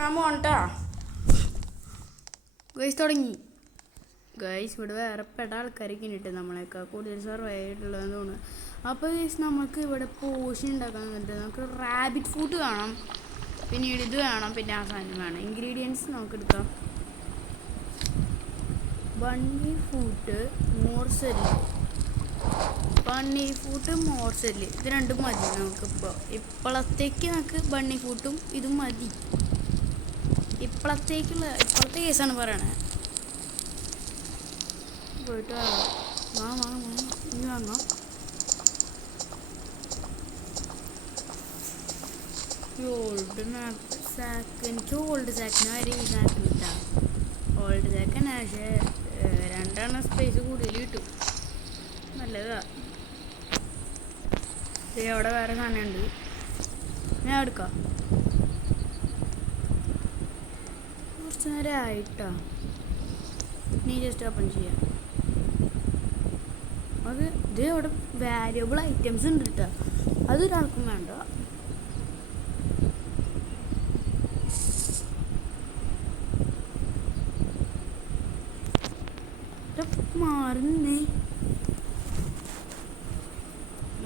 തുടങ്ങാൻ പോകണ്ടാ ഗൈസ്. തുടങ്ങി ഗൈസ്. ഇവിടെ വേറെ പെട ആൾക്കാരൊക്കെ ഉണ്ട് നമ്മളെക്കാൾ കൂടുതൽ സർവൈവ് ആയിട്ടുള്ളതെന്ന് തോന്നുന്നു. അപ്പോൾ ഗൈസ് നമുക്ക് ഇവിടെ പോഷൻ ഉണ്ടാക്കാൻ വേണ്ടിയിട്ട് നമുക്ക് റാബിറ്റ് ഫുഡ് വേണം, പിന്നീട് ഇത് വേണം, പിന്നെ ആ സാധനം വേണം. ഇൻഗ്രീഡിയൻസ് നമുക്ക് എടുക്കാം. Bunny food, morsel. Bunny food, morsel ഇത് രണ്ടും മതി നമുക്കിപ്പോൾ. ഇപ്പോഴത്തേക്ക് നമുക്ക് ബണ്ണി ഫുഡും ഇതും മതി. ഇപ്പോഴത്തെ കേസാണ് പറയണേ. പോയിട്ട് വാങ്ങാം ഇനി വാങ്ങാം. ഓൾഡ് സാക്ക്, എനിക്ക് ഓൾഡ് സാക്കിന് വരെ ഈ സാക്കിന് കിട്ടാം. ഓൾഡ് സാക്കന്നെ, പക്ഷേ 2 സ്പേസ് കൂടുതൽ കിട്ടും. നല്ലതാ. അവിടെ വേറെ സാധനമുണ്ട്, ഞാൻ എടുക്കാം. കുറച്ച് നേരം ആയിട്ടാ. നീ ജസ്റ്റ് ഓപ്പൺ ചെയ്യാം. അത് ഇത് അവിടെ വാല്യുബിൾ ഐറ്റംസ് ഉണ്ട് കേട്ടോ, അതൊരാൾക്കും വേണ്ട. മാറുന്നേ.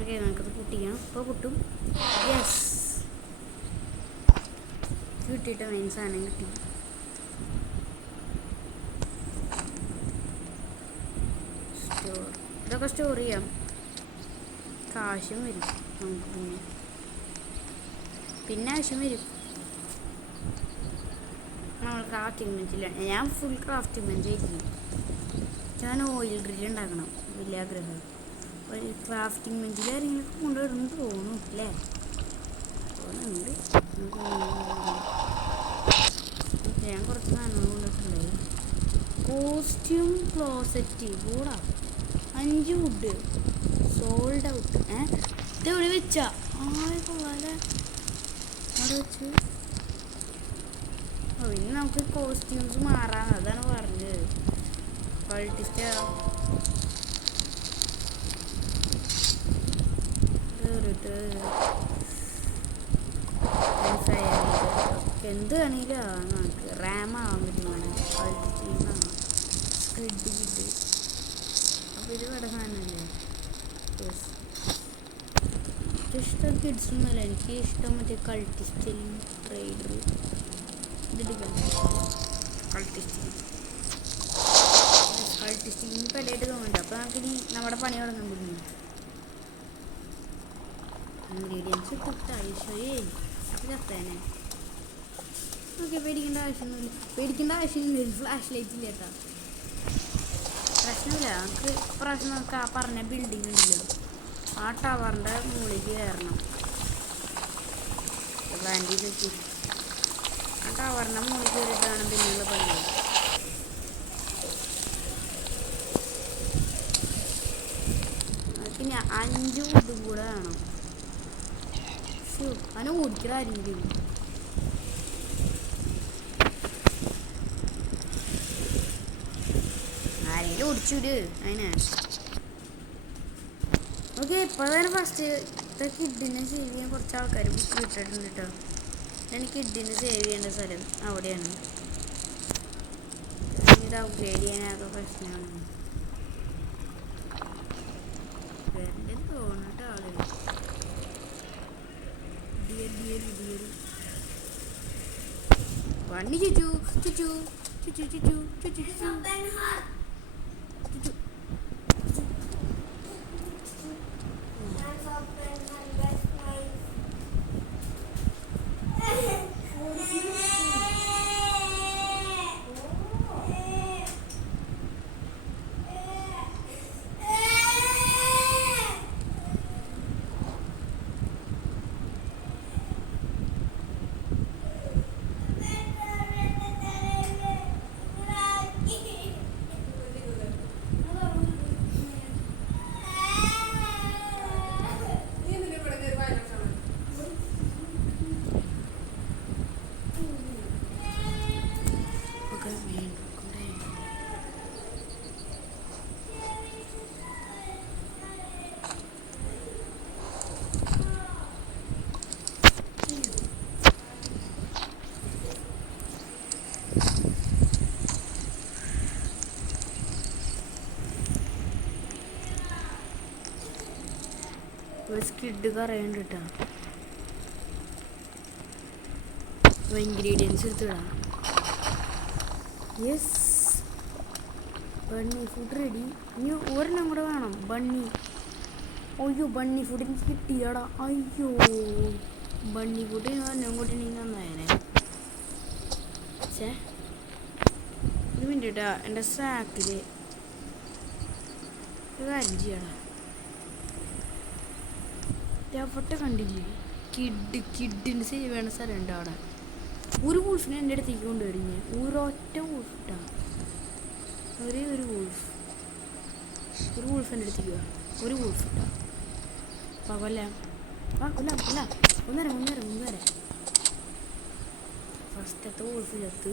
ഓക്കെ, നമുക്കത് പൊട്ടിക്കണം. ഇപ്പോൾ പൊട്ടും. യെസ്, കിട്ടിയിട്ട് മെയിൻ സാധനം കിട്ടി. ഇതൊക്കെ സ്റ്റോർ ചെയ്യാം, കാശും വരും നമുക്ക്. പിന്നെ ആവശ്യം വരും. നമ്മൾ ക്രാഫ്റ്റിംഗ് ബെഞ്ചിലാണ്. ഞാൻ ഫുൾ ക്രാഫ്റ്റിംഗ് ബെഞ്ചായിരിക്കും. ഞാൻ ഓയിൽ ഡ്രില്ല് ഉണ്ടാക്കണം, വലിയ ആഗ്രഹം. ഒരു ക്രാഫ്റ്റിംഗ് ബെഞ്ചിൽ ആരെങ്കിലും കൊണ്ടുവരുന്നു തോന്നുന്നു അല്ലേ? തോന്നുന്നുണ്ട്. ഞാൻ കുറച്ച് സാധനങ്ങൾ കൊണ്ടിട്ടുണ്ടായി. കോസ്റ്റ്യൂം ക്ലോസറ്റ് കൂടാ 5 വുഡ് സോൾഡ് ഔട്ട്. ഇതെവിടെ വെച്ചാ കൊള്ളാല്ലേ അവിടെ വെച്ച്. ഇനി നമുക്ക് കോസ്റ്റ്യൂംസ് മാറാം, അതാണ് പറഞ്ഞത്. ക്വാളിറ്റിസ്റ്റ് എന്ത് വേണമെങ്കിലും ആവാം നമുക്ക്. റാം ആവാൻ പറ്റുന്നതാണ്, ക്വാളിറ്റി സ്ക്രിഡ് കിട്ട്. അപ്പോൾ ഇത് വേറെ സാധനമല്ലേ. യെസ്, ഇഷ്ടം കിഡ്സൊന്നുമല്ല, എനിക്ക് ഇഷ്ടം മറ്റേ കൾട്ടിസ്റ്റിലും ട്രേഡർ ഇതെടുക്കണം. കൾട്ടിസ്റ്റിലും പെടായിട്ട് തോന്നുന്നുണ്ട്. അപ്പോൾ നമുക്കിനി നമ്മുടെ പണി തുടങ്ങാൻ പറ്റുന്നു. ഇൻഗ്രീഡിയൻസ് കുട്ടായിശോയേ അത് കത്തേനെ. ഓക്കെ, പേടിക്കേണ്ട ആവശ്യമൊന്നുമില്ല. ഫ്ലാഷ് ലൈറ്റ് ഇല്ല കേട്ടോ, പ്രശ്നമില്ല. നമുക്ക് പ്രാവശ്യം നമുക്ക് ആ പറഞ്ഞ ബിൽഡിംഗ് ഉണ്ടല്ലോ, ആ ടവറിൻ്റെ മുകളിലേക്ക് കയറണം. ലാൻഡിൽ വെച്ച് ആ ടവറിൻ്റെ മുകളിൽ കയറിയിട്ടാണ് പിന്നെയുള്ള പണി. പിന്നെ 5 വുഡും കൂടെ വേണം. അതിനെ ഓടിക്കണ ആരെങ്കിലും ഓടിച്ചൂട് അതിനെ. ഓക്കെ, ഇപ്പോൾ തന്നെ ഫസ്റ്റ് കിഡിനെ സേവ് ചെയ്യാൻ കുറച്ച് ആൾക്കാർ വിട്ടിട്ടുണ്ട് കേട്ടോ. എനിക്ക് കിഡിനെ സേവ് ചെയ്യേണ്ട സ്ഥലം അവിടെയാണ്. ഇത് അപ്ഗ്രേഡ് ചെയ്യാനൊക്കെ പ്രശ്നമാണ്. തോന്നിട്ട് ആള് വണ്ടി ചുച്ചു ചുച്ചു ചുച്ചു ചുച്ചു ചുച്ചു ചുച്ചു. സ്കിഡ് കറിയുണ്ട് കേട്ടോ. ഇൻഗ്രീഡിയൻസ് എടുത്തിടാം. Yes, bunny food ready. ഇനി ഒരെണ്ണം കൂടെ വേണം. ബണ്ണി. അയ്യോ, ബണ്ണി ഫുഡ് എനിക്ക് കിട്ടിയാടാ. അയ്യോ, ബണ്ണി ഫുഡ് ഒരെണ്ണം കൂടി എനിക്ക് നന്നായനെ. ഒരു മിനിറ്റ് കേട്ടാ, എൻ്റെ സാക്കിൽ ഒരു കാര്യം ചെയ്യടാ. എവിടെ കണ്ടില്ലേ കിഡിന് ശരി വേണ്ട സ്ഥലമുണ്ട് അവിടെ. ഒരു വൂൾഫിനെ എൻ്റെ അടുത്തേക്ക് കൊണ്ടുവരുന്നേ. ഒരൊറ്റ വൂൾഫ് ഇട്ടാ, ഒരേ ഒരു വൂൾഫ്. ഒരു വൂൾഫ് എൻ്റെ അടുത്തേക്ക് വേണം. ഒരു വൂൾഫ് ഇട്ടാ കൊല്ലാം. കൊല്ലാം. ഒന്നര ഫസ്റ്റത്തെ വൂൾഫ് ചത്ത്.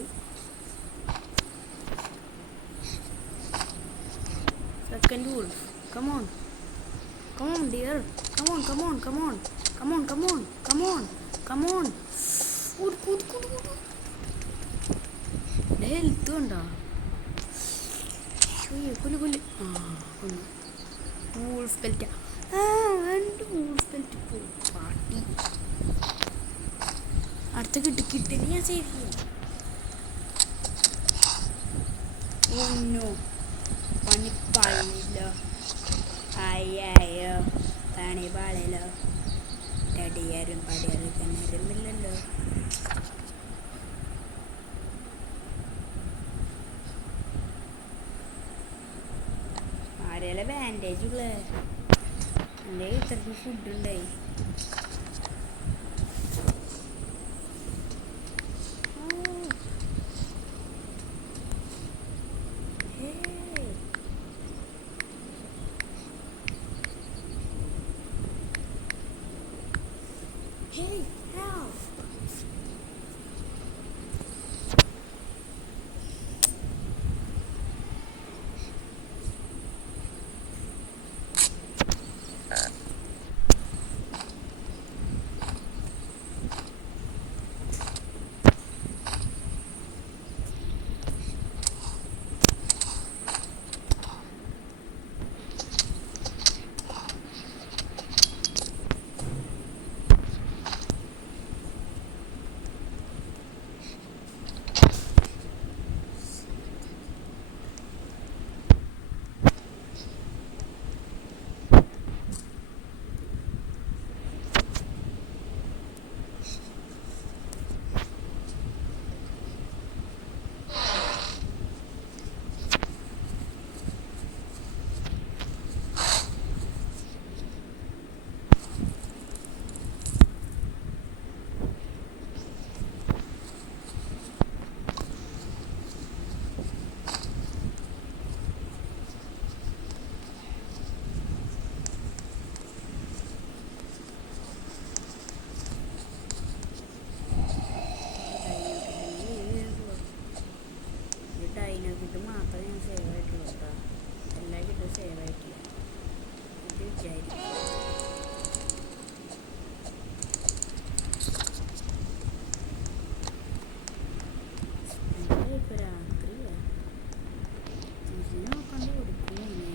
Second wolf. Come on dear, come on. Health ഉണ്ടോ? കൊല്ലു. Wolf pelt. എൻ്റെ വൂൾഫ് പെൽറ്റ് പോ പാട്ടി. അടുത്ത കിട്ടി ഞാൻ സേവ് ചെയ്യാം. ഒന്നോ പണി പാടില്ല. അയ്യോ, പണി പാടില്ലോ. തടിയാരും പടിയാറൊക്കെ നേരമില്ലല്ലോ. ആരെയല്ല ബാൻഡേജ് ഉള്ള എൻ്റെ ഇത്രയ്ക്ക് ഫുഡ് ഉണ്ടായി. ഇത് മാത്രമേ ഞാൻ സേവ് ആയിട്ടുള്ളൂ കേട്ടോ. എല്ലാ കിട്ടും സേവ് ആയിട്ടില്ല. ഇത് വിചാരിക്കും ഇപ്പോൾ രാത്രിയാ തിരിഞ്ഞ് നോക്കാണ്ട് കൊടുക്കുന്നേ.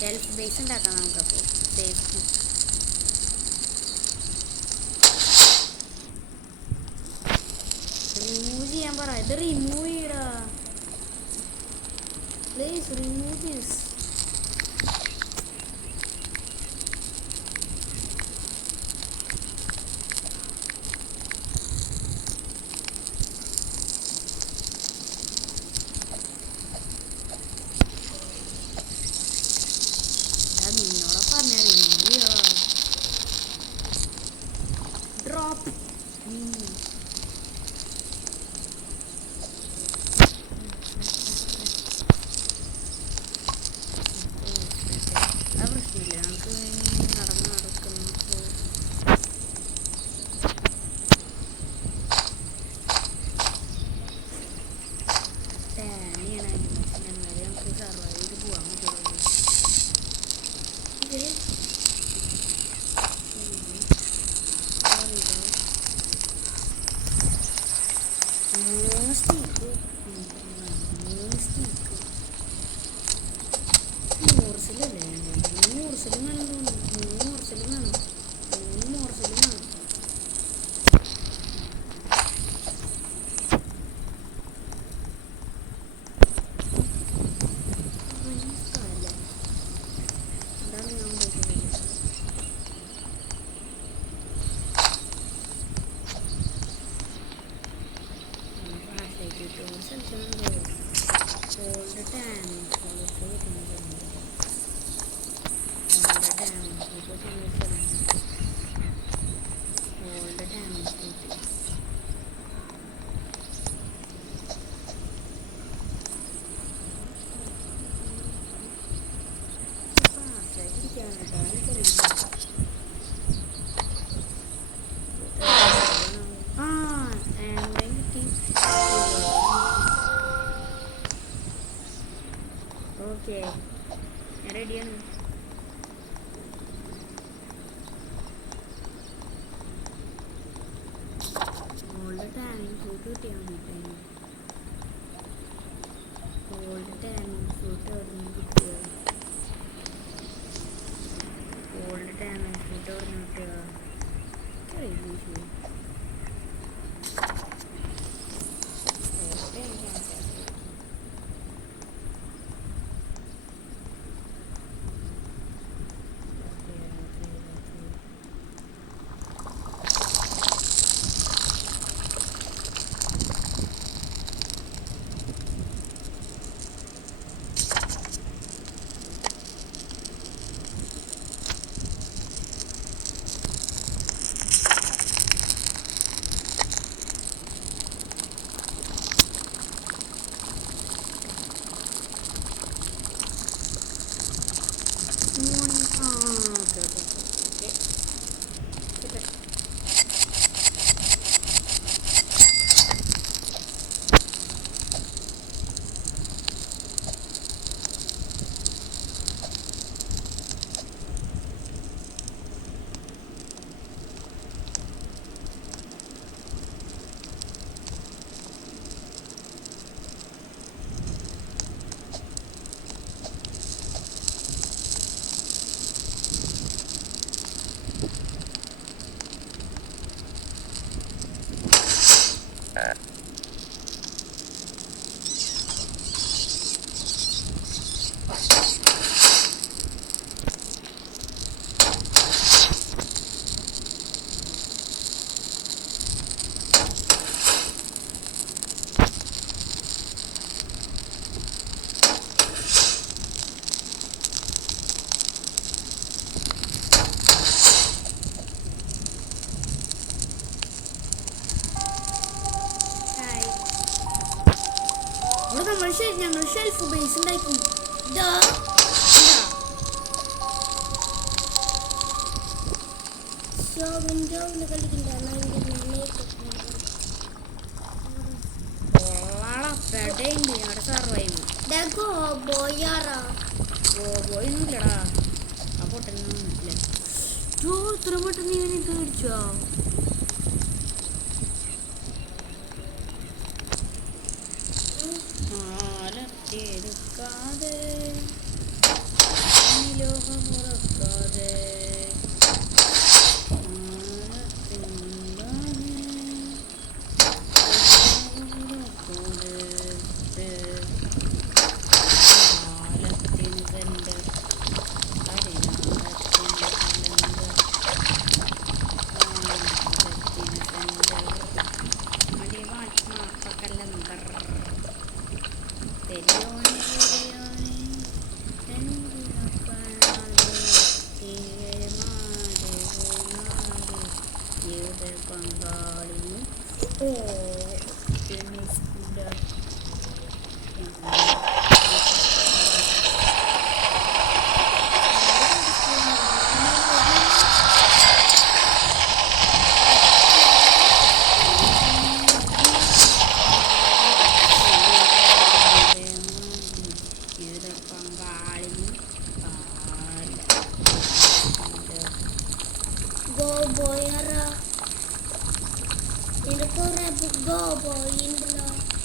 സെൽഫ് ബേസ് ഉണ്ടാക്കാം നമുക്കപ്പോൾ. സേഫ്റ്റി റിമൂവ് ചെയ്യാൻ പറ. ഇത് റിമൂവ് ചെയ്യടാ പ്ലീസ്. Remove this. ഡ്രോപ്പ്. അത് പ്രശ്നമില്ല, നമുക്ക് നടക്കുന്നു. ടാനിയാണ് ആനിമേഷൻ, എന്നാലേ നമുക്ക് സർവൈവ് ചെയ്ത് പോകാൻ പറ്റുള്ളൂ. ഓക്കെ, ഞാൻ റെഡിയാണ്. മോളുടെ ടാനിങ് ഫ്രൂട്ട് കിട്ടിയാൽ മതി. മോളുടെ ടാനിങ് ഫ്രൂട്ട് എവിടെ നിന്ന് കിട്ടിയോ? മോളുടെ ടാനിങ് ഫ്രൂട്ട് എവിടെ നിന്ന് കിട്ടിയോ? ഞങ്ങൾ ഷെൽഫ് ബേസ് ഉണ്ടാക്കി. സർവൈവൊന്നുമില്ലടാ, ആ പൊട്ടനൊന്നുമില്ല. ഇത്ര പെട്ടെന്ന് ഇവനെ തീർച്ചോ? എടുക്കാതെ ലോകം ഉറക്കാതെ ജീവിത പങ്കാളി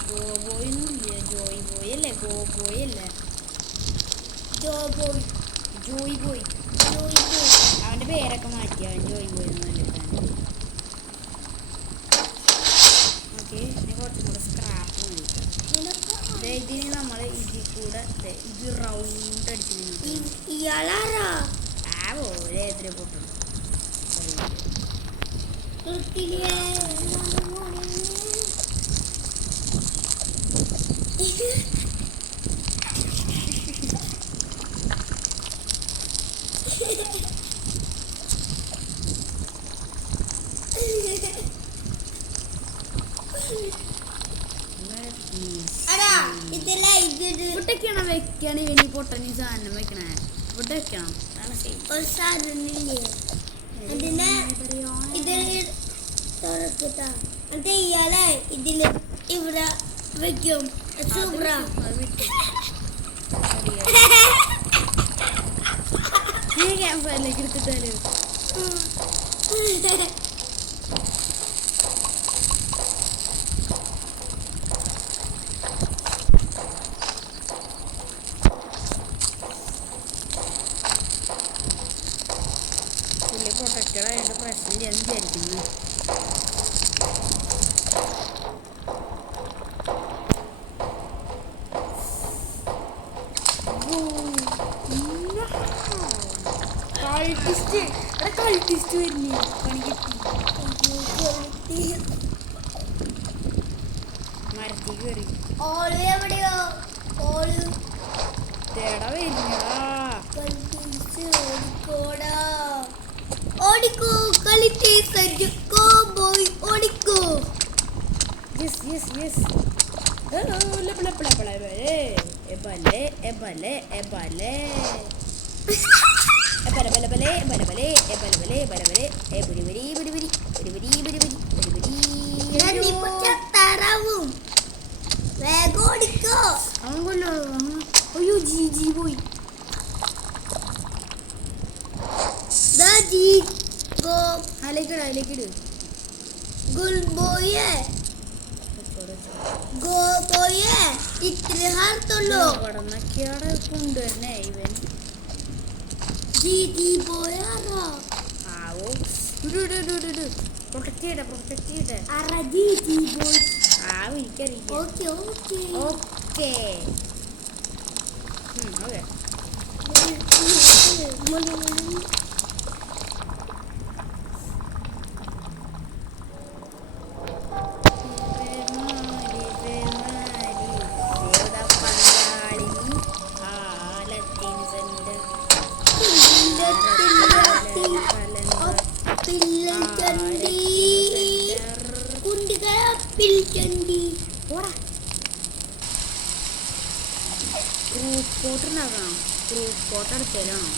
ഗോബോയൊന്നുമില്ല, ജോയ് ബോയ് അല്ലേ? ഗോബോയ് അല്ലേ? ജോയ് ബോയ്. അവൻ്റെ പേരൊക്കെ മാറ്റി, അവൻ ജോയ് ബോയ് എന്നല്ലേ. ഓക്കെ, ഇനി കുറച്ചും കൂടെ സ്ക്രാപ്പ് മേടിക്കാം. ഇതിന് നമ്മൾ ഇതിൽ കൂടെ ഇത് റൗണ്ട് അടിച്ചു എത്ര പൊട്ടണം. ഇവിടൊക്കെയാണ് വെക്കാണ് ഇനി പൊട്ടണി സാധനം വെക്കണേ. ഇവിടെ വെക്കണം. ഒരു സാധനമില്ലേ അതിനെ ഇയാളെ ഇതില് ഇവിടെ വെക്കും. സൂപ്പറാ. ക്യാമ്പയിലേക്ക് എടുത്തിട്ടാല് പുള്ളി പ്രൊട്ടക്റ്റഡ് ആയിട്ട് പ്രശ്നം ചെയ്യാൻ വിചാരിക്കുന്നു. കളിപ്പിസ്റ്റ് വരുന്നേ പണി കിട്ടി. മരത്തിൽ കയറി തേടാ വരുന്നടാ. ഓടിക്കോ കളിക്കോ ബോയ് ഓടിക്കോ. അയ്യോ ജി പോയി. അതിലേക്കിട്. ഇത്ര ഹാർത്തുള്ളൂ കൊണ്ടുവരണേ ഇവൻ. ആവോ പ്രൊട്ടക്ട് ചെയ്യട്ടെ. ആവോ എനിക്കറിയാം. ഓക്കെ ഫോട്ടോണ്ടാക്കണം. ഫോട്ടോ എടുക്കലാണോ?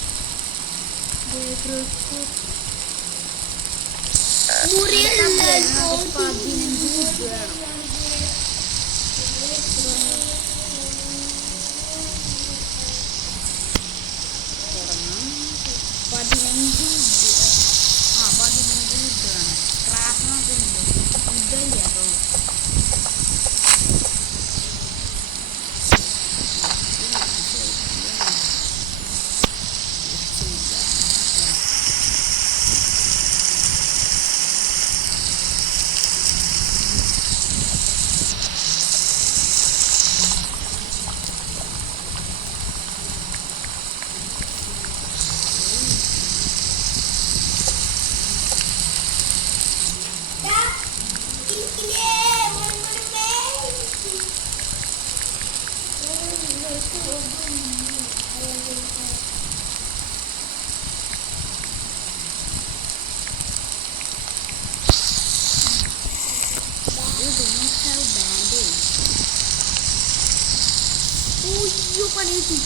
അയ്യോ പണി കിട്ടി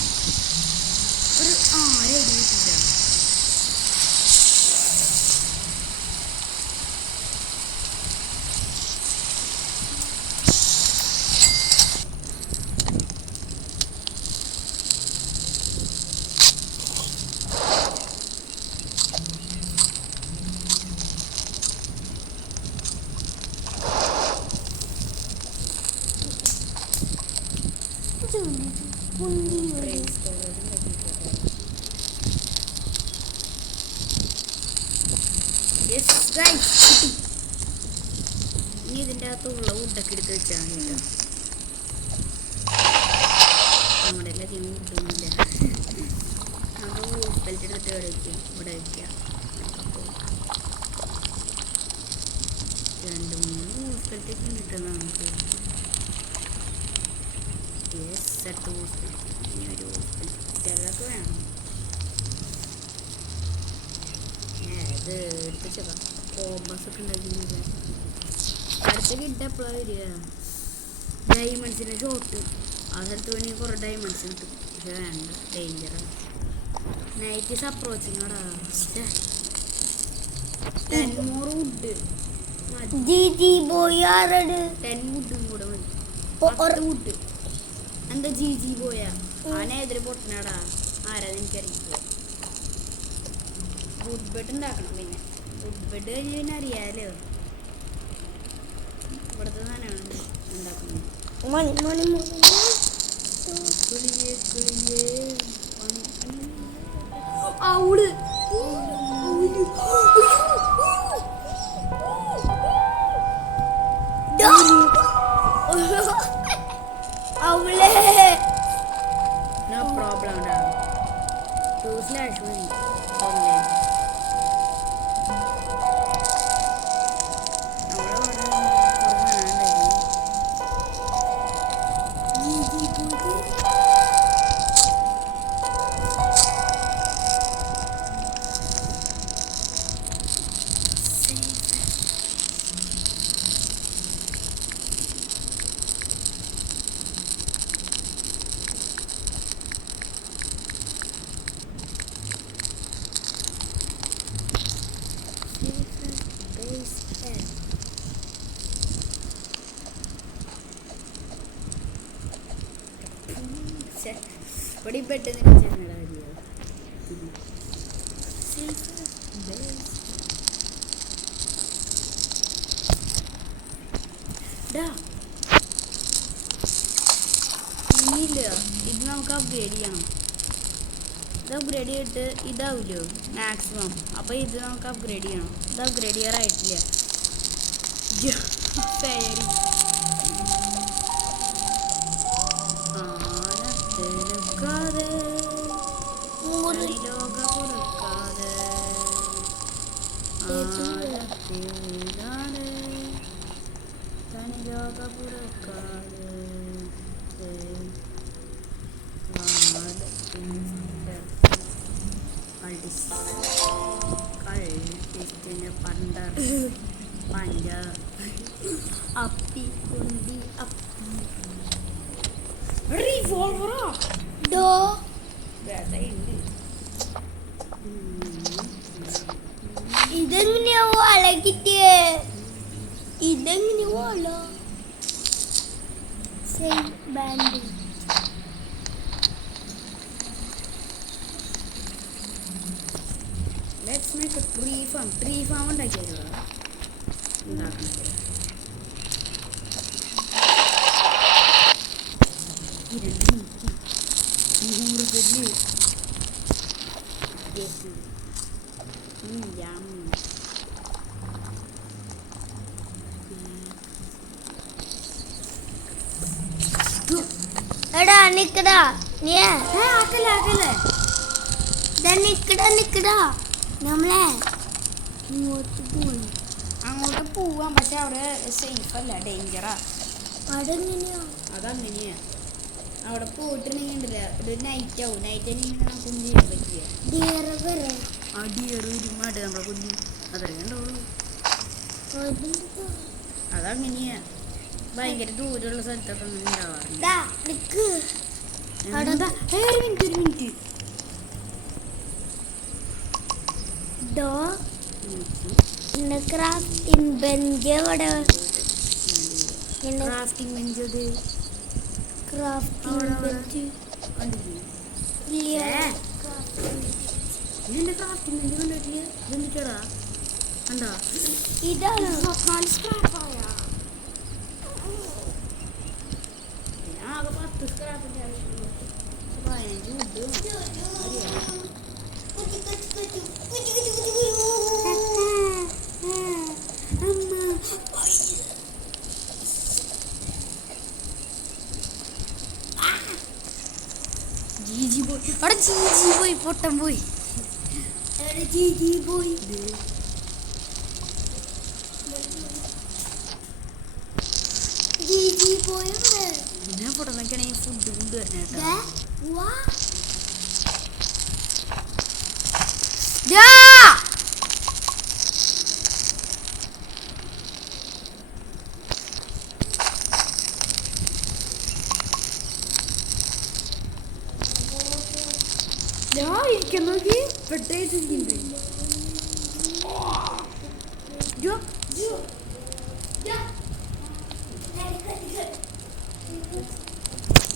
ഒരു റെഡി കിട്ടില്ല. ഇനി ഇതിൻ്റെ അകത്തുള്ള വുഡൊക്കെ എടുത്ത് വെച്ചാൽ മതി കേട്ടോ. നമ്മുടെ എല്ലാത്തിനും വുഡൊന്നുമില്ല. നമുക്ക് വൂഫ് ബെൽറ്റ് എടുത്തിട്ട് ഇവിടെ വയ്ക്കാം. അപ്പോൾ 2-3 വൂഫ് ബെൽറ്റ് ഒക്കെ കിട്ടുന്ന നമുക്ക്. അടുത്ത വൂഫ് ബെൽറ്റ് ഇനി ഒരു വൂഫ് ബെൽറ്റ് ചിലതൊക്കെ വേണം. ഇത് എടുത്ത് വെച്ചേക്കാം. കോമ്പസൊക്കെ ഉണ്ടാക്കിയില്ല. അടുത്ത കിട്ട എപ്പോഴാണ് വരിക? ഡയമണ്ട്സിൻ്റെ ഷോട്ട്. ആ സ്ഥലത്ത് വേണമെങ്കിൽ കുറേ ഡയമണ്ട്സ് കിട്ടും. പക്ഷെ വേണ്ട, ഡേഞ്ചറാണ്. നൈറ്റ് ഈസ് അപ്രോച്ചിങ്ങടാ. 10 more വുഡ്. 10 വുഡും കൂടെ മതി. 10 വുഡ്. എന്താ ജി പോയാ? ആനെതിരെ പൊട്ടനാടാ. ആരാ എനിക്കറിയില്ല. വുഡ് ബെഡ് ഉണ്ടാക്കണം. പിന്നെ വുഡ് ബെഡ് കഴിഞ്ഞ് പിന്നെ അറിയാലോ ഇവിടുത്തെ സാധനമാണ് ഉണ്ടാക്കുന്നത്. അവള് അവളെ നോ പ്രോബ്ലം ഉണ്ടാവും. 2/ മതി ഓൺലൈൻ. ഇവിടെ പെട്ടെന്ന് ചെന്നടാ മതിയോ? ഇനിയില്ല, ഇത് നമുക്ക് അപ്ഗ്രേഡ് ചെയ്യണം. ഇത് അപ്ഗ്രേഡ് ചെയ്തിട്ട് ഇതാവില്ലോ മാക്സിമം. അപ്പോൾ ഇത് നമുക്ക് അപ്ഗ്രേഡ് ചെയ്യണം. ഇത് അപ്ഗ്രേഡ് ചെയ്യാറായിട്ടില്ല. പേര് അപ്പി കുണ്ടി അപ്പി റിവോൾവറാ ഡോ ഇതെങ്ങനെയാ വാള കിട്ടിയേ? ഇതെങ്ങനെയാ വാള? Band let's make a tree farm ഉണ്ടാക്കിയാലോ? ഉണ്ടാക്കണത് എടാ നിക്കടാ, നീ ആക്കല്ലേ നിക്കടാ നമ്മളെ അങ്ങോട്ട് പോവാം. പക്ഷെ അവിടെ സേഫ് അല്ല, ഡേഞ്ചറാ. അതെങ്ങനെയാ? അതങ്ങനെയാ. അവിടെ പോയിട്ടുണ്ടെങ്കിൽ ഉണ്ടല്ല, ഒരു നൈറ്റ് ആവും. നൈറ്റ് ആണെങ്കിൽ നമുക്കൊന്നും ചെയ്യാൻ പറ്റില്ല. ആ ഡിയർ ഒരുമായിട്ട് നമ്മളെ കൊല്ലും. അത്രയും ഉണ്ടാവുള്ളൂ. അതങ്ങനെയാ. ഭയങ്കര ദൂരമുള്ള സ്ഥലത്തൊക്കെ അങ്ങനെ ഉണ്ടാവാറുണ്ട്. എന്താ ഒരു മിനിറ്റ് ഡോ ക്രാഫ്റ്റിംഗ് ബെഞ്ച് ഇവിടെ ക്രാഫ്റ്റിംഗ് ബെഞ്ച് അത് ക്രാഫ്റ്റിംഗ് ബെഞ്ച് ഇതിന്റെ ക്രാഫ്റ്റിംഗ് ബെഞ്ച് കണ്ടിട്ടില്ല ഇതെന്തിട്ടാ കണ്ടാ ഇതാണ് ആകെ 10 സ്ക്രാപ്പിന്റെ ആവശ്യമുള്ളൂ 15 ജീജി പോയി അവിടെ ജീജി പോയി പൊട്ടൻ പോയി ജീജി പോയി ജീജി പോയി പിന്നെ പൊട്ടനൊക്കെയാണെങ്കിൽ ഫുഡ് കൊണ്ടുവരണം കേട്ടോ വാ ഇരിക്കാൻ നോക്കി പെട്ടേറ്റിരിക്കുന്നുണ്ട്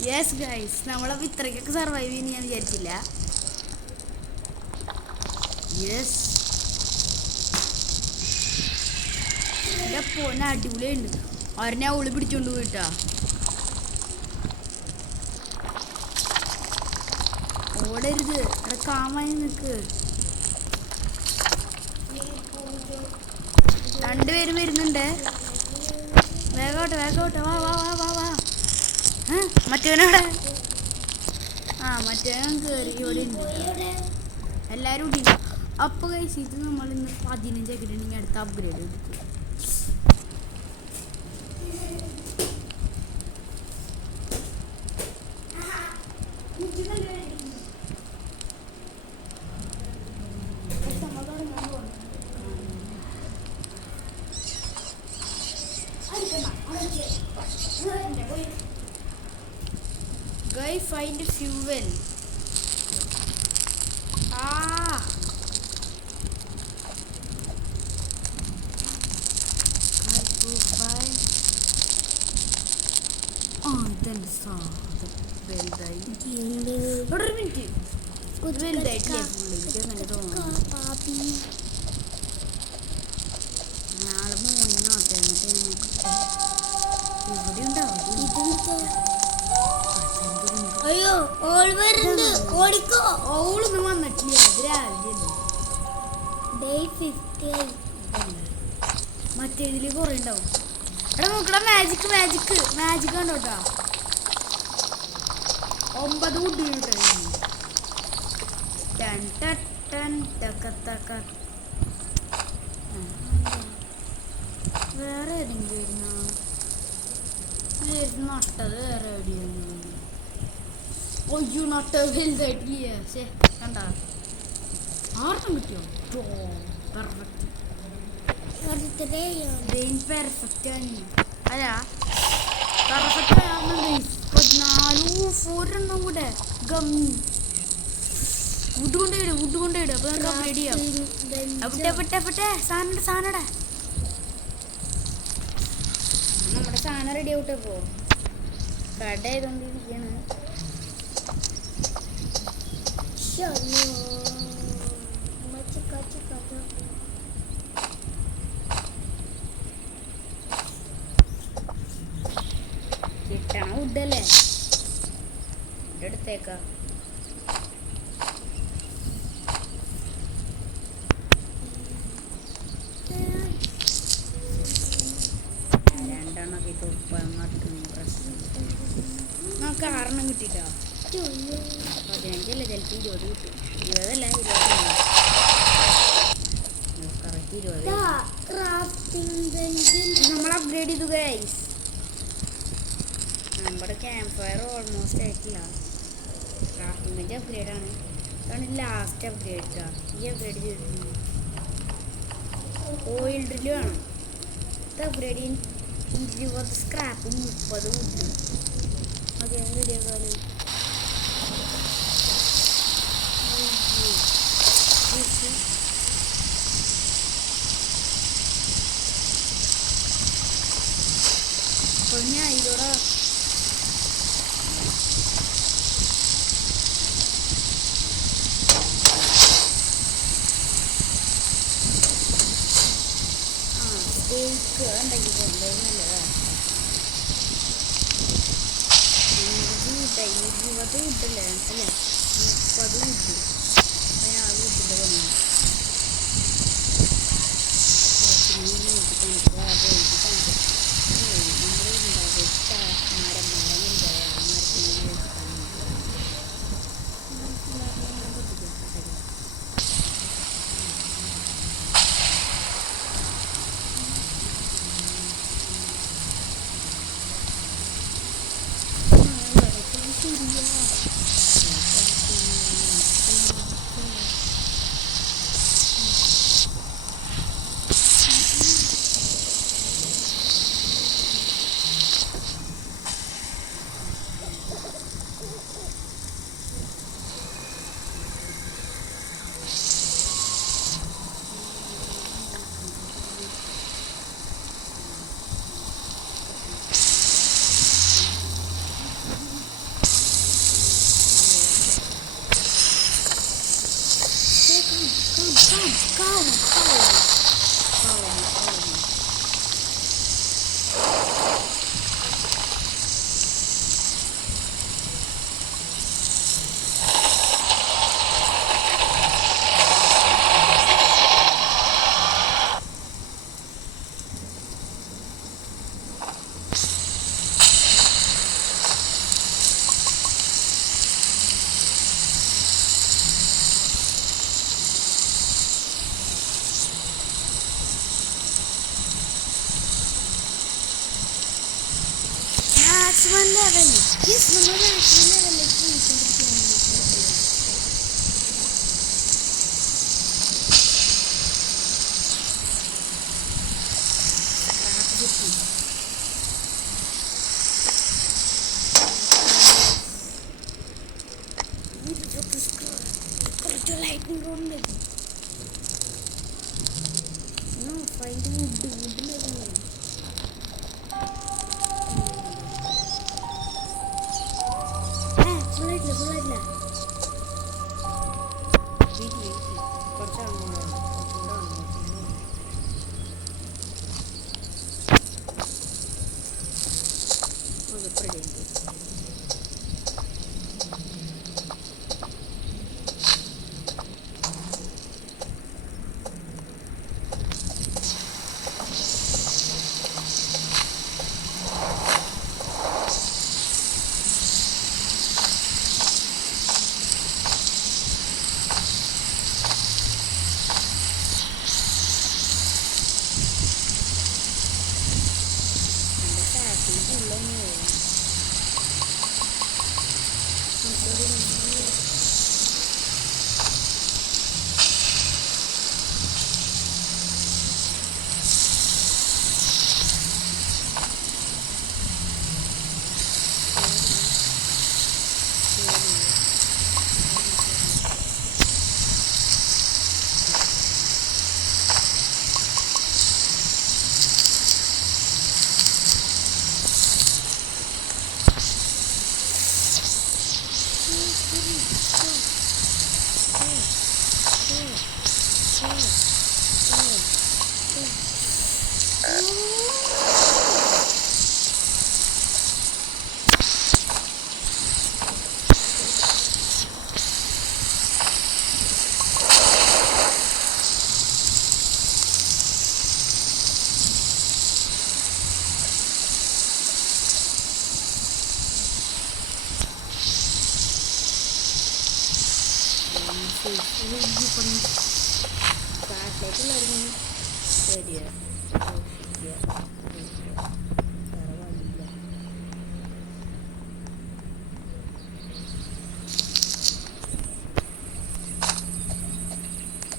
യെസ് ഗൈസ് നമ്മളപ്പോൾ ഇത്രയ്ക്കൊക്കെ സർവൈവ് ചെയ്യുന്ന ഞാൻ വിചാരിച്ചില്ല യെസ് എൻ്റെ പോന്നെ അടിപൊളിയുണ്ട് അവരെ ഉള്ളി പിടിച്ചോണ്ട് പോയിട്ടാ ഓടരുത് അവിടെ കാമായി നിൽക്ക് രണ്ടുപേരും വരുന്നുണ്ട് വേഗോട്ടെ വാ വാ വാ വാ വാ മറ്റവനോടെ മറ്റവൻ കയറി ഇവിടെ ഉണ്ട് എല്ലാവരും കൂടി അപ്പോൾ കഴിച്ച് ഇത് നമ്മൾ ഇന്ന് 15 ആക്കിയിട്ടുണ്ടെങ്കിൽ അടുത്ത അപ്ഗ്രേഡ് എടുക്കും Guys, find a fuel. Then saw the well ഒരു മിനിറ്റ് വലുതായിട്ടില്ലേ ഫുള്ള് എനിക്കങ്ങനെ തോന്നുന്നു നാളെ മോർണിംഗ് ആട്ടെ എന്നിട്ട് ഇവിടെ ഉണ്ടാവും അയ്യോ ഓൾ വരുന്നു ഓടിക്കോ ഓളൊന്നും വന്നിട്ടില്ല അത് രാവിലെ ഡേ 50 മറ്റേതിൽ കുറേ ഉണ്ടാവും എടാ നോക്കടാ മാജിക് കണ്ടോട്ടാ 9 വുഡ് വേറെ ഏതെങ്കിലും നട്ടത് വേറെ എവിടെയാണ് ഒയ്യോ നട്ട വലുതായിട്ട് ശേ കണ്ട 6 കിട്ടിയോ പെർഫെക്റ്റ് ആണ് അല്ല പെർഫെക്റ്റ് ഒരെണ്ണം കൂടെ ഗമ്മി വുഡ് കൊണ്ടിട് അപ്പൊ നമുക്ക് അപ്ഗ്രേഡ് ചെയ്യാം പെട്ടെ സാധനടെ നമ്മുടെ സാധനം റെഡി ആവട്ടെ പോ കട ആയതുകൊണ്ടിരിക്കുകയാണ് കിട്ടണ വുഡല്ലേ എടുത്തേക്കാം രണ്ടെണ്ണൊക്കെ നമുക്ക് 6 കിട്ടിട്ടോ 15 അല്ലേ ചിലപ്പോൾ 20 കിട്ടും 20 അല്ല 20 നമ്മൾ അപ്ഗ്രേഡ് ചെയ്തു ഗൈസ് നമ്മുടെ ക്യാമ്പ് ഫയർ ഓൾമോസ്റ്റ് ആയിട്ടില്ല ക്രാഫ്റ്റിംഗ് ബെഞ്ച് അപ്ഗ്രേഡാണ് അതാണ് ലാസ്റ്റ് അപ്ഗ്രേഡ് ഈ അപ്ഗ്രേഡ് ചെയ്തിട്ടുണ്ട് ഓയിൽ ഡ്രില്ല് വേണം ഇത് അപ്ഗ്രേഡ് ചെയ്യാൻ 20 സ്ക്രാപ്പും 30 വുഡും ഓക്കെ റെഡിയാക്കാറ് ഞാൻ ഇതോടെ സ്റ്റേക്ക് ഉണ്ടാക്കി കൊണ്ടുവരുന്നല്ലേ ഇരുപത് കിട്ടില്ലേ അല്ലേ 30 കിട്ടി അപ്പം ഞാൻ അത് കിട്ടില്ല വന്നു maximum level. Yes, നമ്മൾ maximum ലെവലിലേക്ക് പോയിക്കൊണ്ടിരിക്കുകയാണ്. കുറച്ച് ലൈറ്റിംഗ് റോഡ് ഫൈൻഡ് വുഡ് കാട്ടിലേക്കുള്ളായിരുന്നു ശരിയാ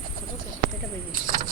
അപ്പോൾ